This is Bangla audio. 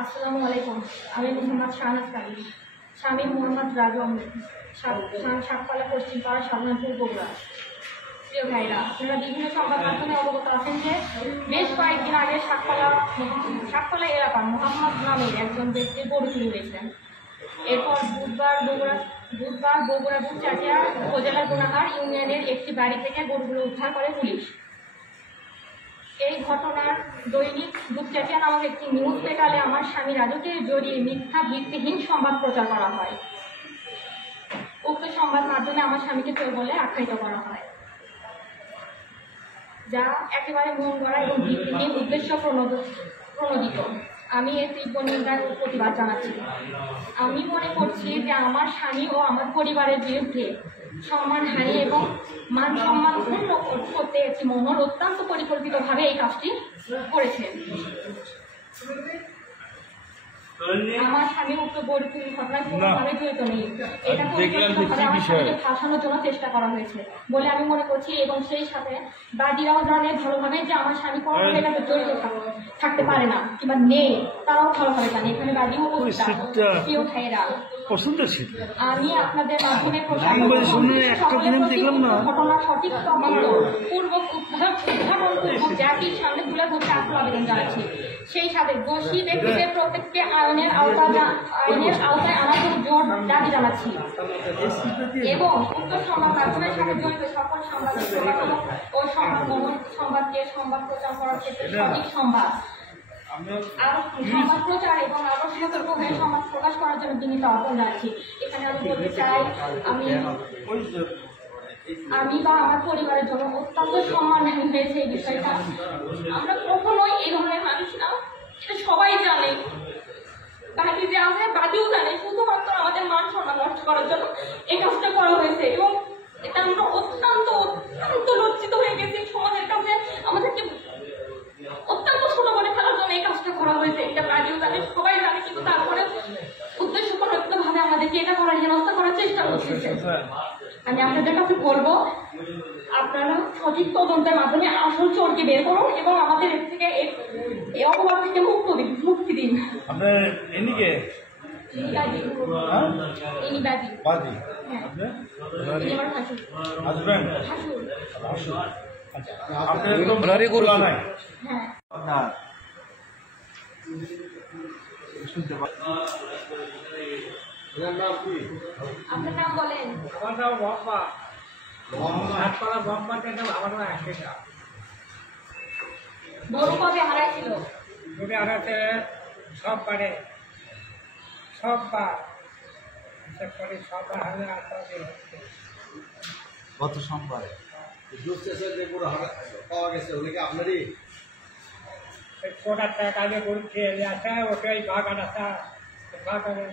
আসসালামু আলাইকুম। আমি মোহাম্মদ শাহনাজ কালী, স্বামী মোহাম্মদ রাজু আহমেদ, সাতপালা পশ্চিমপাড়া, সাবনাথপুর, বগুড়া। প্রিয় ভাইরা, আপনারা বিভিন্ন সংবাদ মাধ্যমে অবগত আছেন যে বেশ কয়েকদিন আগে সাতপালা এলাকার মোহাম্মদ নামের একজন ব্যক্তির গরু চুরি হয়েছেন। এরপর বুধবার বগুড়া দুপচাঁচিয়া উপজেলার গুনাহার ইউনিয়নের একটি বাড়ি থেকে গরুগুলো উদ্ধার করে পুলিশ। এই ঘটনার দৈনিক দুপচাঁচিয়া নামক একটি নিউজ পেটালে আমার স্বামী রাজুকে জড়িয়ে মিথ্যা ভিত্তিহীন সংবাদ প্রচার করা হয়। উক্ত সংবাদ মাধ্যমে আমার স্বামীকে চোর বলে আখ্যায়িত করা হয়, যা একেবারে মন গড়া এবং ভিত্তিহীন উদ্দেশ্য প্রণোদিত। আমি এর তীব্র নিন্দা ও প্রতিবাদ জানাচ্ছি। আমি মনে করছি যে আমার স্বামী ও আমার পরিবারের বিরুদ্ধে সম্মানহানি এবং মান সম্মান ক্ষুণ্ণ করতে একটি মহল অত্যন্ত পরিকল্পিতভাবে এই কাজটি করেছে। আমার স্বামী উক্ত গরু চুরির ঘটনায় কোনোভাবে জড়িত নেই। এটা পরিকল্পিতভাবে আমার স্বামীকে ফাঁসানোর জন্য চেষ্টা করা হয়েছে বলে আমি মনে করছি, এবং সেই সাথে বাদীরাও জানে ভালোভাবে যে আমার স্বামী কখনো এটাতে জড়িত থাকতে পারে না কিংবা নেই, তারাও ভালোভাবে জানে। এখানে বাদীও কেউ খায়রা আমি আপনাদের মাধ্যমে ঘটনার সঠিক তদন্ত পূর্বক উদ্ঘাটন জাতির সামনে তুলে ধরতে আকুল আবেদন জানাচ্ছি। সেই সাথে দোষী ব্যক্তিদের প্রত্যেককে আইনের আওতায় আনার জন্য জোর দাবি জানাচ্ছি, এবং উক্ত সংবাদ মাধ্যমের সাথে জড়িত সকল সংবাদকে সংবাদ প্রচার করার ক্ষেত্রে সঠিক সংবাদ প্রচার এবং আরো সতর্ক হয়ে সংবাদ প্রকাশ করার জন্য বিনীত আহ্বান জানাচ্ছি। এখানে আমি বলতে চাই, আমি বা আমার পরিবারের জন্য অত্যন্ত সম্মানহানি হয়েছে এই বিষয়টা। আমরা কখনোই এই ধরনের মানুষ না, এটা সবাই জানে, বাকি যে আছে বাদিও জানে, শুধুমাত্র আমাদের মান সম্মান নষ্ট করার জন্য এই কাজটা করা হয়েছে, এবং এটা আমরা অত্যন্ত লজ্জিত হয়ে গেছি। সমাজের কাছে আমাদেরকে অত্যন্ত ছোট করে ফেলার জন্য এই কাজটা করা হয়েছে, এটা বাদিও জানে, সবাই জানে, কিন্তু তারপরে উদ্দেশ্য ভাবে আমাদেরকে এটা করার হেনস্থা করার চেষ্টা করতেছে। আমি আপনাদের কাছে বলবো, আপনারা সঠিক তদন্তের মাধ্যমে আসল চোরকে বের করুন এবং আমাদের এর থেকে এই অপবাদ থেকে মুক্তি দিন। আপনার নাম বলেন। আমার নাম মোহাম্মদ। আমার নাম আশিকা। গরু কবে হারাইছিল? গরু হারাতে সববার হারে গত সোমবারে পাওয়া গেছে, ওগুলো কি আপনারই? কোটার টাকা কাজে গরু খেয়ে আসা, ওটাই বাগান আসা, বাগানের